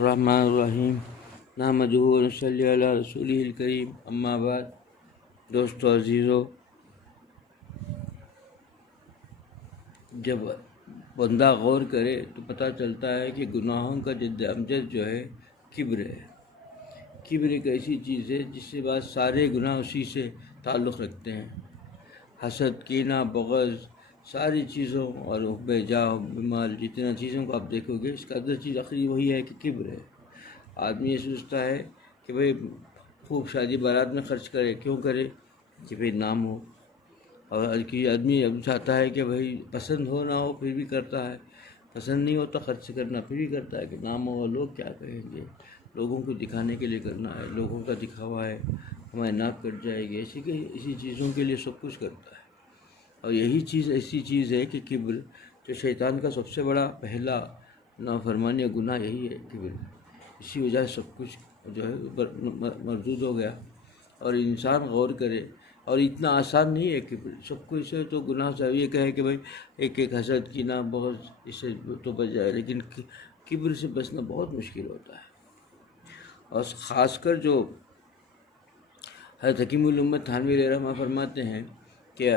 الرحمن الرحیم نحمدہ و نصلی علی رسولہ الکریم اما بعد۔ دوستو عزیزو، جب بندہ غور کرے تو پتہ چلتا ہے کہ گناہوں کا جد امجد جو ہے کبر ہے۔ کبر ایک ایسی چیز ہے جس سے بعد سارے گناہ اسی سے تعلق رکھتے ہیں۔ حسد، کینہ، بغض، ساری چیزوں اور حب جاہ، حب مال، جتنا چیزوں کو آپ دیکھو گے اس کا اندر چیز آخری وہی ہے کہ کبر ہے۔ آدمی یہ سوچتا ہے کہ بھئی خوب شادی بارات میں خرچ کرے، کیوں کرے؟ کہ بھئی نام ہو، اور آدمی اب چاہتا ہے کہ بھئی پسند ہو نہ ہو پھر بھی کرتا ہے، پسند نہیں ہوتا خرچ کرنا پھر بھی کرتا ہے کہ نام ہو، لوگ کیا کہیں گے، لوگوں کو دکھانے کے لیے کرنا ہے، لوگوں کا دکھاوا ہے، ہماری ناک کٹ جائے گی، اسی چیزوں کے لیے سب کچھ کرتا ہے۔ اور یہی چیز ایسی چیز ہے کہ کبر، جو شیطان کا سب سے بڑا پہلا نافرمانی گناہ یہی ہے کبر۔ اسی وجہ سے سب کچھ جو ہے مردود ہو گیا۔ اور انسان غور کرے، اور اتنا آسان نہیں ہے کبر، سب کچھ سے تو گناہ سے یہ کہے کہ بھئی ایک حسد، کینہ، بغض اس سے تو بچ جائے، لیکن کبر سے بچنا بہت مشکل ہوتا ہے۔ اور خاص کر جو حضرت حکیم الامت تھانوی علیہ رحمہ فرماتے ہیں کہ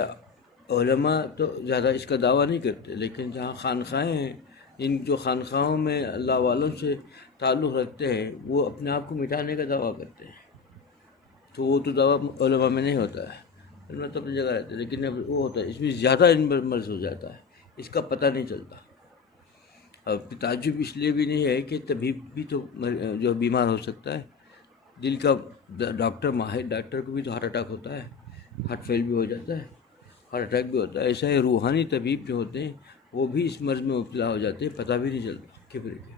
علماء تو زیادہ اس کا دعویٰ نہیں کرتے، لیکن جہاں خانقاہیں ہیں، ان جو خانقاہوں میں اللہ والوں سے تعلق رکھتے ہیں، وہ اپنے آپ کو مٹانے کا دعویٰ کرتے ہیں، تو وہ تو دعویٰ علماء میں نہیں ہوتا ہے، علماء تو اپنی جگہ رہتے ہیں، لیکن اب وہ ہوتا ہے اس میں زیادہ ان پر مرض ہو جاتا ہے، اس کا پتہ نہیں چلتا۔ اور تعجب اس لیے بھی نہیں ہے کہ طبیب بھی تو جو بیمار ہو سکتا ہے، دل کا ڈاکٹر، ماہر ڈاکٹر کو بھی تو ہارٹ اٹیک ہوتا ہے، ہارٹ فیل بھی ہو جاتا ہے، ہارٹ اٹیک بھی ہوتا ہے۔ ایسا ہی روحانی طبیب جو ہوتے ہیں وہ بھی اس مرض میں مبتلا ہو جاتے ہیں، پتہ بھی نہیں چلتا کبر کے۔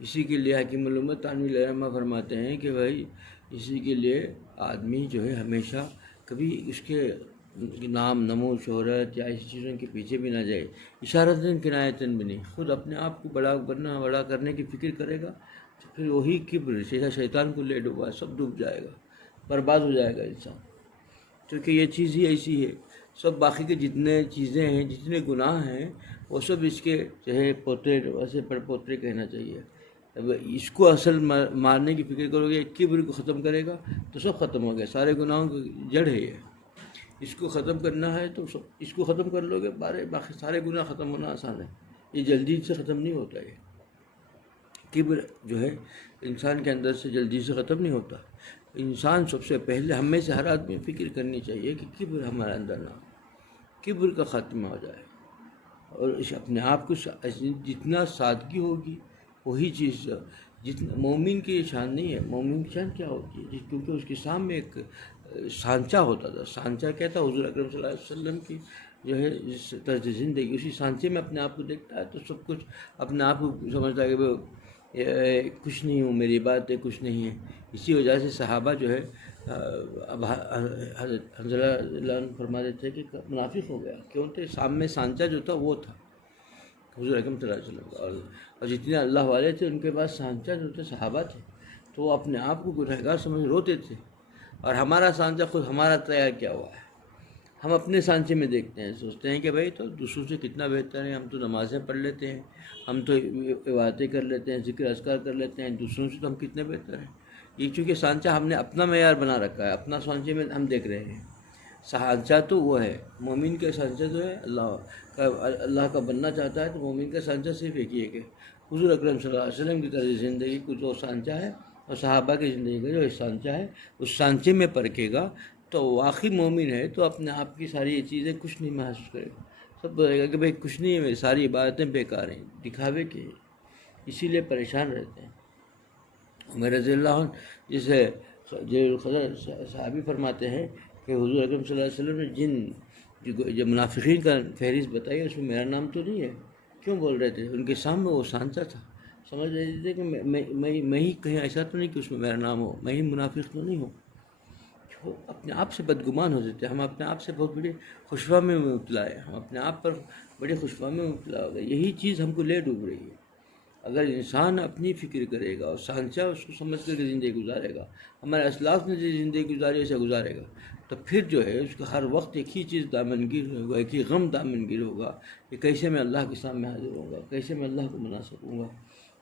اسی کے لیے حکیم الامت تھانوی علیہ رحمہ فرماتے ہیں کہ بھائی اسی کے لیے آدمی جو ہے ہمیشہ کبھی اس کے نام، نمو، شہرت یا ایسی چیزوں کے پیچھے بھی نہ جائے، اشارتاً کنایتاً بھی نہیں، خود اپنے آپ کو بڑا کرنے کی فکر کرے گا تو پھر وہی کبر شیطان کو لے ڈوبا، سب ڈوب جائے گا، برباد ہو جائے گا انسان، کیونکہ یہ چیز ہی ایسی ہے۔ سب باقی کے جتنے چیزیں ہیں، جتنے گناہ ہیں، وہ سب اس کے جو ہے پوترے، ویسے پڑ پوترے کہنا چاہیے۔ اب اس کو اصل مارنے کی فکر کرو گے، کبر کو ختم کرے گا تو سب ختم ہو گیا، سارے گناہوں کی جڑ ہے یہ۔ اس کو ختم کرنا ہے تو اس کو ختم کر لو گے، باقی سارے گناہ ختم ہونا آسان ہے، یہ جلدی سے ختم نہیں ہوتا۔ یہ کبر جو ہے انسان کے اندر سے جلدی سے ختم نہیں ہوتا۔ انسان سب سے پہلے ہم میں سے ہر آدمی فکر کرنی چاہیے کہ کبر ہمارے اندر نہ ہو، کبر کا خاتمہ ہو جائے، اور اپنے آپ کو جتنا سادگی ہوگی وہی چیز، جتنا مومن کی شان نہیں ہے۔ مومن کی شان کیا ہوتی ہے؟ کیونکہ اس کے سامنے ایک سانچہ ہوتا تھا، سانچہ کیا تھا؟ حضور اکرم صلی اللہ علیہ وسلم کی جو ہے طرز زندگی، اسی سانچے میں اپنے آپ کو دیکھتا ہے تو سب کچھ اپنے آپ کو سمجھتا ہے کہ کچھ نہیں ہوں، میری باتیں کچھ نہیں ہیں۔ اسی وجہ سے صحابہ جو ہے اب حضرت حنظلہ اللہ عنہ فرما دیتے ہیں کہ منافق ہو گیا، کیونکہ سامنے سانچہ جو تھا وہ تھا حضور اکرم صلی اللہ علیہ وسلم کا، اور جتنے اللہ والے تھے ان کے پاس سانچہ جو تھے صحابہ تھے، تو وہ اپنے آپ کو گنہگار سمجھ روتے تھے۔ اور ہمارا سانچہ خود ہمارا تیار کیا ہوا ہے، ہم اپنے سانچے میں دیکھتے ہیں، سوچتے ہیں کہ بھئی تو دوسروں سے کتنا بہتر ہے، ہم تو نمازیں پڑھ لیتے ہیں، ہم تو عبادتیں کر لیتے ہیں، ذکر اذکار کر لیتے ہیں، دوسروں سے تو ہم کتنے بہتر ہیں۔ یہ چونکہ سانچہ ہم نے اپنا معیار بنا رکھا ہے، اپنا سانچے میں ہم دیکھ رہے ہیں۔ سانچہ تو وہ ہے، مومن کا سانچہ جو ہے اللہ کا بننا چاہتا ہے تو مومن کا سانچہ صرف ایک ہی ہے کہ حضور اکرم صلی اللہ علیہ وسلم کی طرز زندگی کو جو سانچہ ہے، اور صحابہ کی زندگی کا جو سانچہ ہے، اس سانچے میں پرکھے گا تو واقعی مومن ہے، تو اپنے آپ کی ساری یہ چیزیں کچھ نہیں محسوس کرے گا، سب بولے گا کہ بھئی کچھ نہیں ہے، میری ساری عبادتیں بیکار ہیں، دکھاوے کے ہیں، اسی لیے پریشان رہتے ہیں۔ عمر رضی اللہ عنہ جسے جلیل القدر صحابی فرماتے ہیں کہ حضور اکرم صلی اللہ علیہ وسلم نے جب منافقین کا فہرست بتائی اس میں میرا نام تو نہیں ہے، کیوں بول رہے تھے؟ ان کے سامنے وہ سانچہ تھا، سمجھ رہے تھے کہ میں ہی کہیں ایسا تو نہیں کہ اس میں میرا نام ہو، میں ہی منافق تو نہیں ہوں۔ وہ اپنے آپ سے بدگمان ہو جاتے ہیں، ہم اپنے آپ سے بہت بڑی خوشفہمی میں مبتلا ہے، ہم اپنے آپ پر بڑی خوشفہمی میں مبتلا ہو گئے، یہی چیز ہم کو لے ڈوب رہی ہے۔ اگر انسان اپنی فکر کرے گا اور سانچہ اس کو سمجھ کر کے زندگی گزارے گا، ہمارے اسلاف نے جو زندگی گزاری اسے گزارے گا، تو پھر جو ہے اس کا ہر وقت ایک ہی چیز دامنگیر ہوگا، ایک ہی غم دامنگیر ہوگا کہ کیسے میں اللہ کے سامنے حاضر ہوں گا، کیسے میں اللہ کو منا سکوں گا،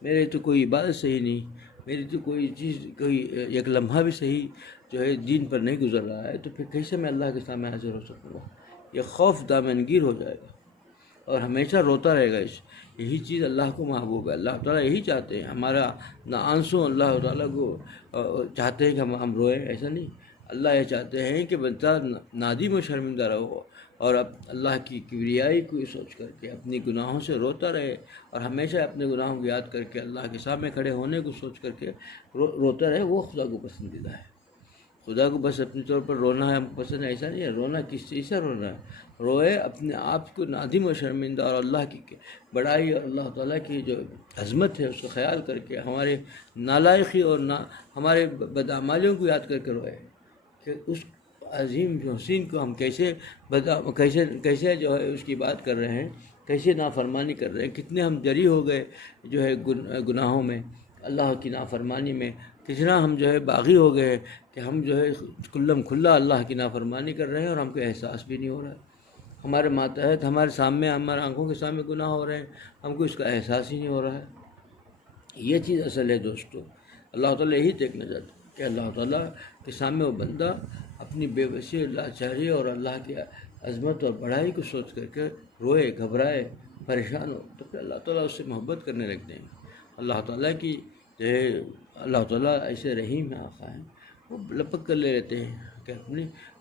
میرے تو کوئی عبادت صحیح نہیں، میری تو کوئی چیز، کوئی ایک لمحہ بھی صحیح جو ہے دین پر نہیں گزر رہا ہے، تو پھر کیسے میں اللہ کے سامنے حاضر ہو سکوں گا؟ یہ خوف دامنگیر ہو جائے گا اور ہمیشہ روتا رہے گا۔ یہی چیز اللہ کو محبوب ہے، اللہ تعالیٰ یہی چاہتے ہیں ہمارا نہ آنسو، اللہ تعالیٰ کو چاہتے ہیں کہ ہم روئیں، ایسا نہیں۔ اللہ یہ چاہتے ہیں کہ بندہ نادم و شرمندہ رہو اور اب اللہ کی کبریائی کو سوچ کر کے اپنی گناہوں سے روتا رہے، اور ہمیشہ اپنے گناہوں کو یاد کر کے اللہ کے سامنے کھڑے ہونے کو سوچ کر کے روتا رہے۔ وہ خدا کو پسندیدہ ہے۔ خدا کو بس اپنے طور پر رونا ہے پسند ہے، ایسا نہیں ہے۔ رونا کس چیز سے رونا ہے؟ روئے اپنے آپ کو نادم و شرمندہ اور اللہ کی بڑائی اور اللہ تعالیٰ کی جو عظمت ہے اس کو خیال کر کے، ہمارے نالائقی اور ہمارے بدعمالیوں کو یاد کر کے روئے کہ اس عظیم حسین کو ہم کیسے جو ہے اس کی بات کر رہے ہیں، کیسے نافرمانی کر رہے ہیں، کتنے ہم جری ہو گئے جو ہے گناہوں میں، اللہ کی نافرمانی میں، کتنا ہم جو ہے باغی ہو گئے کہ ہم جو ہے کلم کھلا اللہ کی نافرمانی کر رہے ہیں اور ہم کو احساس بھی نہیں ہو رہا ہے۔ ہمارے ماتحت ہمارے سامنے، ہمارے آنکھوں کے سامنے گناہ ہو رہے ہیں، ہم کو اس کا احساس ہی نہیں ہو رہا ہے۔ یہ چیز اصل ہے دوستو۔ اللہ تعالیٰ یہی دیکھنا چاہتا ہے کہ اللہ تعالیٰ کے سامنے وہ بندہ اپنی بے بسی، لاچاری اور اللہ کی عظمت اور بڑائی کو سوچ کر کے روئے، گھبرائے، پریشان ہو، تو پھر اللہ تعالیٰ اس سے محبت کرنے لگتے ہیں۔ اللہ تعالیٰ کی جو ہے، اللہ تعالیٰ ایسے رحیم ہیں، آقا ہیں، وہ لپک کر لے لیتے ہیں کہ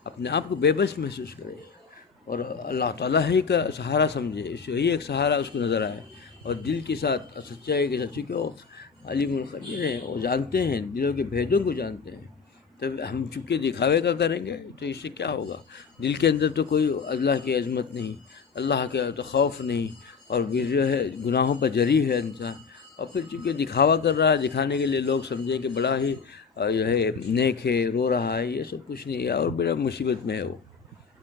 اپنے آپ کو بے بس محسوس کرے اور اللہ تعالیٰ ہی کا سہارا سمجھے، اس وہی ایک سہارا اس کو نظر آئے، اور دل کے ساتھ سچائی کے ساتھ، چونکہ وہ عالم الخبیر ہیں، وہ جانتے ہیں، دلوں کے بھیدوں کو جانتے ہیں۔ تب ہم چونکہ دکھاوے کا کریں گے تو اس سے کیا ہوگا؟ دل کے اندر تو کوئی اللہ کی عظمت نہیں، اللہ کے تو خوف نہیں، اور جو ہے گناہوں پر جری ہے انسان، اور پھر چونکہ دکھاوا کر رہا ہے، دکھانے کے لیے لوگ سمجھیں کہ بڑا ہی جو ہے نیک ہے، رو رہا ہے، یہ سب کچھ نہیں ہے، اور بڑا مصیبت میں ہے وہ،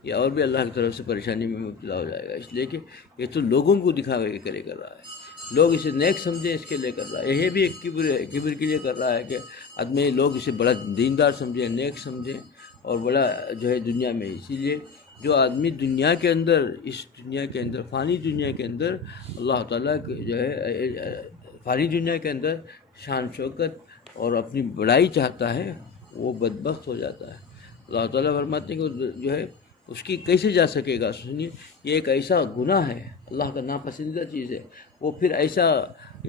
یا اور بھی اللہ کی طرف سے پریشانی میں مبتلا ہو جائے گا، اس لیے کہ یہ تو لوگوں کو دکھاوے کے لیے کر رہا ہے، لوگ اسے نیک سمجھیں اس کے لیے کر رہا ہے۔ یہ بھی ایک کبر ہے، کبر کے لیے کر رہا ہے کہ آدمی لوگ اسے بڑا دیندار سمجھیں، نیک سمجھیں، اور بڑا جو ہے دنیا میں۔ اسی لیے جو آدمی دنیا کے اندر، اس دنیا کے اندر، فانی دنیا کے اندر اللہ تعالیٰ کے جو ہے فانی دنیا کے اندر شان شوکت اور اپنی بڑائی چاہتا ہے، وہ بدبخت ہو جاتا ہے۔ اللہ تعالیٰ فرماتے ہیں کہ جو ہے اس کی کیسے جا سکے گا؟ سنیے، یہ ایک ایسا گناہ ہے، اللہ کا ناپسندیدہ چیز ہے، وہ پھر ایسا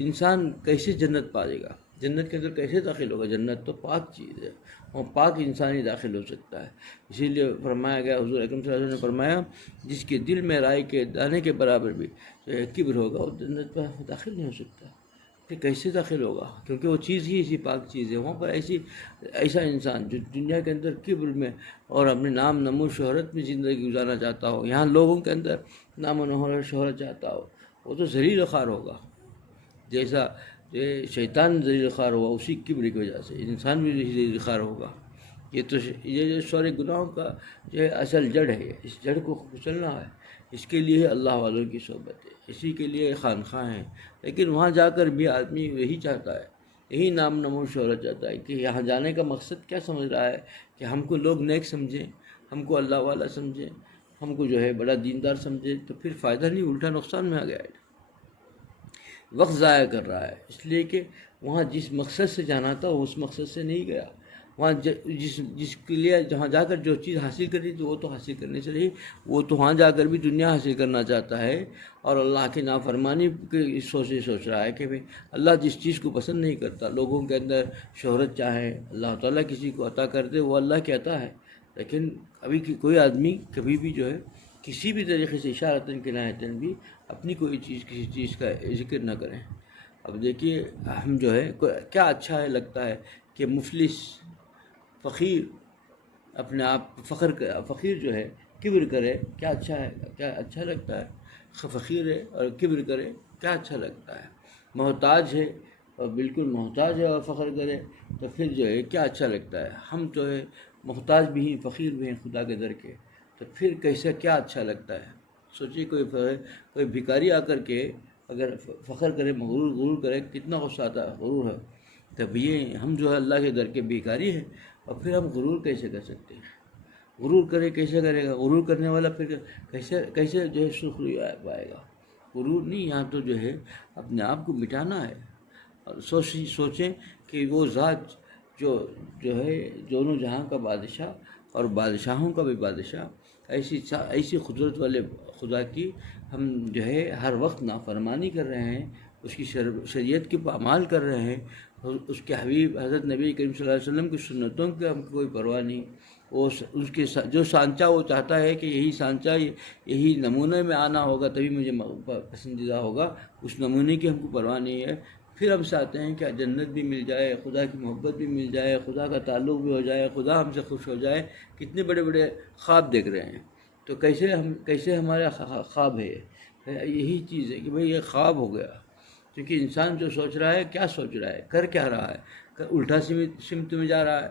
انسان کیسے جنت پائے گا؟ جنت کے اندر کیسے داخل ہوگا؟ جنت تو پاک چیز ہے، وہ پاک انسان ہی داخل ہو سکتا ہے۔ اسی لیے فرمایا گیا، حضور اکرم صلی اللہ علیہ وسلم نے فرمایا، جس کے دل میں رائی کے دانے کے برابر بھی کبر ہوگا وہ جنت پر داخل نہیں ہو سکتا۔ پھر کیسے داخل ہوگا؟ کیونکہ وہ چیز ہی ایسی پاک چیز ہے۔ وہاں پر ایسا انسان جو دنیا کے اندر کبر میں اور اپنے نام نمو شہرت میں زندگی گزارنا چاہتا ہو، یہاں لوگوں کے اندر نام و شہرت چاہتا ہو، وہ تو ذلیل خوار ہوگا۔ جیسا شیطان ذلیل خوار ہوا اسی کبر کی وجہ سے، انسان بھی ذلیل خوار ہوگا۔ یہ جو سارے گناہوں کا جو ہے اصل جڑ ہے، اس جڑ کو کچلنا ہے، اس کے لیے اللہ والوں کی صحبت ہے، اسی کے لیے خانقاہ ہیں۔ لیکن وہاں جا کر بھی آدمی یہی چاہتا ہے، یہی نام نمو شہرت چاہتا ہے کہ یہاں جانے کا مقصد کیا سمجھ رہا ہے کہ ہم کو لوگ نیک سمجھیں، ہم کو اللہ والا سمجھیں، ہم کو جو ہے بڑا دیندار سمجھیں، تو پھر فائدہ نہیں، الٹا نقصان میں آ گیا ہے، وقت ضائع کر رہا ہے۔ اس لیے کہ وہاں جس مقصد سے جانا تھا وہ اس مقصد سے نہیں گیا، وہاں جس کے لیے جہاں جا کر جو چیز حاصل کرنی تھی وہ تو حاصل کرنے سے رہی، وہ تو وہاں جا کر بھی دنیا حاصل کرنا چاہتا ہے، اور اللہ کی نافرمانی کی سوچ رہا ہے کہ بھئی اللہ جس چیز کو پسند نہیں کرتا، لوگوں کے اندر شہرت چاہے، اللہ تعالیٰ کسی کو عطا کر دے، وہ اللہ کی عطا ہے، لیکن ابھی کوئی آدمی کبھی بھی جو ہے کسی بھی طریقے سے اشارتاً کنایتاً بھی اپنی کوئی چیز کسی چیز کا ذکر نہ کریں۔ اب دیکھیے، ہم جو ہے کیا اچھا ہے لگتا ہے کہ مفلس فقیر اپنے آپ فقیر جو ہے کبر کرے، کیا اچھا ہے؟ کیا اچھا لگتا ہے؟ فقیر ہے اور کبر کرے، کیا اچھا لگتا ہے؟ محتاج ہے اور بالکل محتاج ہے اور فخر کرے، تو پھر جو ہے کیا اچھا لگتا ہے؟ ہم جو ہے محتاج بھی ہیں، فقیر بھی ہیں خدا کے در کے، تو پھر کیسے کیا اچھا لگتا ہے؟ سوچیے، کوئی بھکاری آ کر کے اگر فخر کرے، غرور کرے، کتنا غصہ آتا ہے، غرور ہے۔ تب یہ ہم جو ہے اللہ کے در کے بھکاری ہیں، اور پھر ہم غرور کیسے کر سکتے ہیں؟ غرور کیسے کرے گا؟ غرور کرنے والا پھر کیسے جو ہے سرخروئی پائے گا؟ غرور نہیں، یہاں تو جو ہے اپنے آپ کو مٹانا ہے، اور سوچیں کہ وہ ذات جو ہے دونوں جہاں کا بادشاہ اور بادشاہوں کا بھی بادشاہ، ایسی قدرت والے خدا کی ہم جو ہے ہر وقت نافرمانی کر رہے ہیں، اس کی شریعت کی پامال کر رہے ہیں، اس کے حبیب حضرت نبی کریم صلی اللہ علیہ وسلم کی سنتوں کی ہم کو کوئی پرواہ نہیں۔ وہ اس کے جو سانچہ وہ چاہتا ہے کہ یہی سانچہ یہی نمونے میں آنا ہوگا تبھی مجھے پسندیدہ ہوگا، اس نمونے کی ہم کو پرواہ نہیں ہے۔ پھر ہم چاہتے ہیں کہ جنت بھی مل جائے، خدا کی محبت بھی مل جائے، خدا کا تعلق بھی ہو جائے، خدا ہم سے خوش ہو جائے۔ کتنے بڑے بڑے خواب دیکھ رہے ہیں، تو کیسے ہمارا خواب ہے؟ یہی چیز ہے کہ بھئی یہ خواب ہو گیا، کیونکہ انسان جو سوچ رہا ہے، کیا سوچ رہا ہے، کر کیا رہا ہے، الٹا سمت میں جا رہا ہے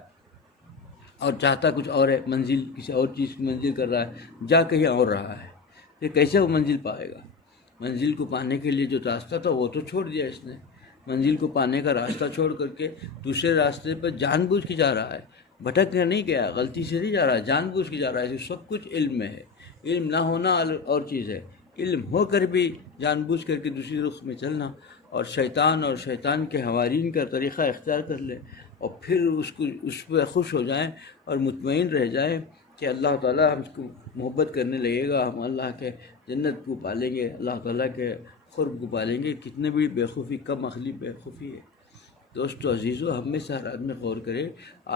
اور چاہتا کچھ اور ہے، منزل کسی اور چیز کی منزل کر رہا ہے، جا کہیں اور رہا ہے، پھر کیسے وہ منزل پائے گا؟ منزل کو پانے کے لیے جو راستہ تھا وہ تو چھوڑ دیا اس نے، منزل کو پانے کا راستہ چھوڑ کر کے دوسرے راستے پر جان بوجھ کے جا رہا ہے، بھٹکنے نہیں گیا، غلطی سے نہیں جا رہا ہے، جان بوجھ کے جا رہا ہے۔ سب کچھ علم میں ہے، علم نہ ہونا اور چیز ہے، علم ہو کر بھی جان بوجھ کر کے دوسری رخ میں چلنا، اور شیطان کے حوارین کا طریقہ اختیار کر لے، اور پھر اس پہ خوش ہو جائیں اور مطمئن رہ جائیں کہ اللہ تعالیٰ ہم کو محبت کرنے لگے گا، ہم اللہ کے جنت کو پالیں گے، اللہ تعالیٰ کے قرب کو پالیں گے۔ کتنے بڑی بیوقوفی، کم عقلی بیوقوفی ہے۔ دوستو عزیزو، ہم میں سے ہر آدمی غور کرے،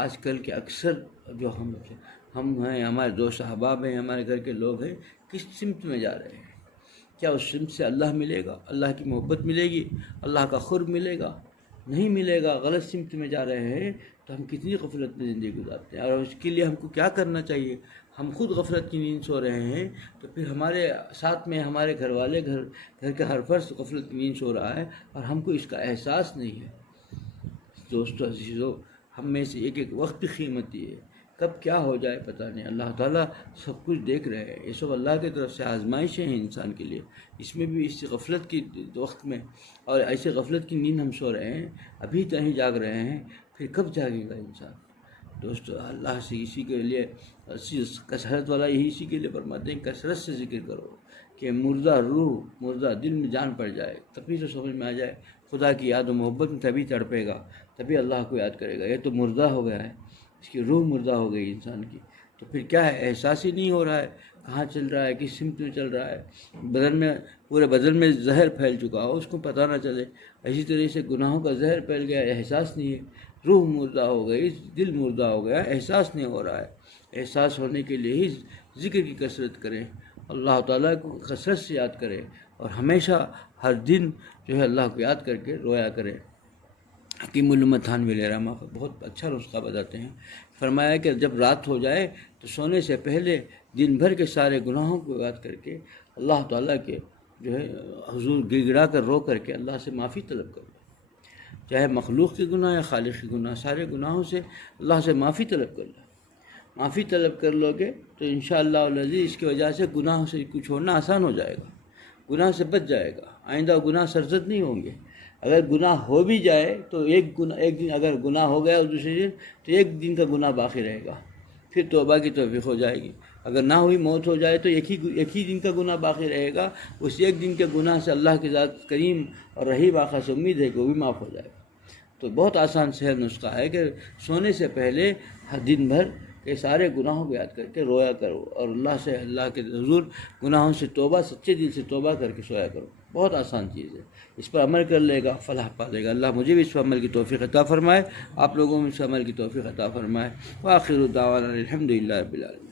آج کل کے اکثر جو ہم ہیں، ہمارے دوست احباب ہیں، ہمارے گھر کے لوگ ہیں، کس سمت میں جا رہے ہیں؟ کیا اس سمت سے اللہ ملے گا، اللہ کی محبت ملے گی، اللہ کا قرب ملے گا؟ نہیں ملے گا۔ غلط سمت میں جا رہے ہیں تو ہم کتنی غفلت میں زندگی گزارتے ہیں، اور اس کے لیے ہم کو کیا کرنا چاہیے؟ ہم خود غفلت کی نیند سو رہے ہیں، تو پھر ہمارے ساتھ میں ہمارے گھر والے، گھر کا ہر فرد غفلت کی نیند سو رہا ہے اور ہم کو اس کا احساس نہیں ہے۔ دوستو عزیزو، ہم میں سے ایک وقت کی قیمتی ہے، کب کیا ہو جائے پتہ نہیں۔ اللہ تعالیٰ سب کچھ دیکھ رہے ہیں، یہ سب اللہ کی طرف سے آزمائشیں ہیں انسان کے لیے۔ اس میں بھی اس غفلت کی وقت میں اور ایسے غفلت کی نیند ہم سو رہے ہیں، ابھی تک جاگ رہے ہیں، پھر کب جاگے گا انسان؟ دوستو اللہ سے اسی کے لیے کثرت والا یہی اسی کے لیے فرماتے ہیں، کثرت سے ذکر کرو کہ مردہ روح، مردہ دل میں جان پڑ جائے، تبھی تو سمجھ میں آ جائے خدا کی یاد و محبت میں، تبھی تڑپے گا، تبھی اللہ کو یاد کرے گا۔ یہ تو مردہ ہو گیا ہے، اس کی روح مردہ ہو گئی انسان کی، تو پھر کیا ہے؟ احساس ہی نہیں ہو رہا ہے کہاں چل رہا ہے، کس سمت میں چل رہا ہے، پورے بدن میں زہر پھیل چکا ہو، اس کو پتہ نہ چلے۔ اسی طرح سے گناہوں کا زہر پھیل گیا، احساس نہیں ہے، روح مردہ ہو گئی، دل مردہ ہو گیا، احساس نہیں ہو رہا ہے۔ احساس ہونے کے لیے ہی ذکر کی کثرت کریں، اللہ تعالیٰ کو کثرت سے یاد کریں، اور ہمیشہ ہر دن جو ہے اللہ کو یاد کر کے رویا کریں۔ حکیم علامہ تھانوی علیہ رحمہ بہت اچھا نسخہ بتاتے ہیں، فرمایا کہ جب رات ہو جائے تو سونے سے پہلے دن بھر کے سارے گناہوں کو یاد کر کے اللہ تعالیٰ کے جو ہے حضور گڑ گڑا کر رو کر کے اللہ سے معافی طلب کر لو، چاہے مخلوق کے گناہ یا خالق کے گناہ، سارے گناہوں سے اللہ سے معافی طلب کر لو۔ معافی طلب کر لو گے تو انشاءاللہ العزیز اس کی وجہ سے گناہوں سے کچھ چھوڑنا آسان ہو جائے گا، گناہ سے بچ جائے گا، آئندہ گناہ سرزد نہیں ہوں گے۔ اگر گناہ ہو بھی جائے تو ایک دن اگر گناہ ہو گیا اور دوسرے دن، تو ایک دن کا گناہ باقی رہے گا، پھر توبہ کی توفیق ہو جائے گی۔ اگر نہ ہوئی، موت ہو جائے تو ایک ہی دن کا گناہ باقی رہے گا، اس ایک دن کے گناہ سے اللہ کی ذات کریم اور رحیم آقا سے امید ہے کہ وہ بھی معاف ہو جائے گا۔ تو بہت آسان سہل نسخہ ہے کہ سونے سے پہلے ہر دن بھر کے سارے گناہوں کو یاد کر کے رویا کرو، اور اللہ کے حضور گناہوں سے توبہ، سچے دل سے توبہ کر کے سویا کرو۔ بہت آسان چیز ہے، اس پر عمل کر لے گا فلاح پا لے گا۔ اللہ مجھے بھی اس پر عمل کی توفیق عطا فرمائے، آپ لوگوں میں اس پر عمل کی توفیق عطا فرمائے۔ وآخر دعوانا الحمدللہ رب العالمین۔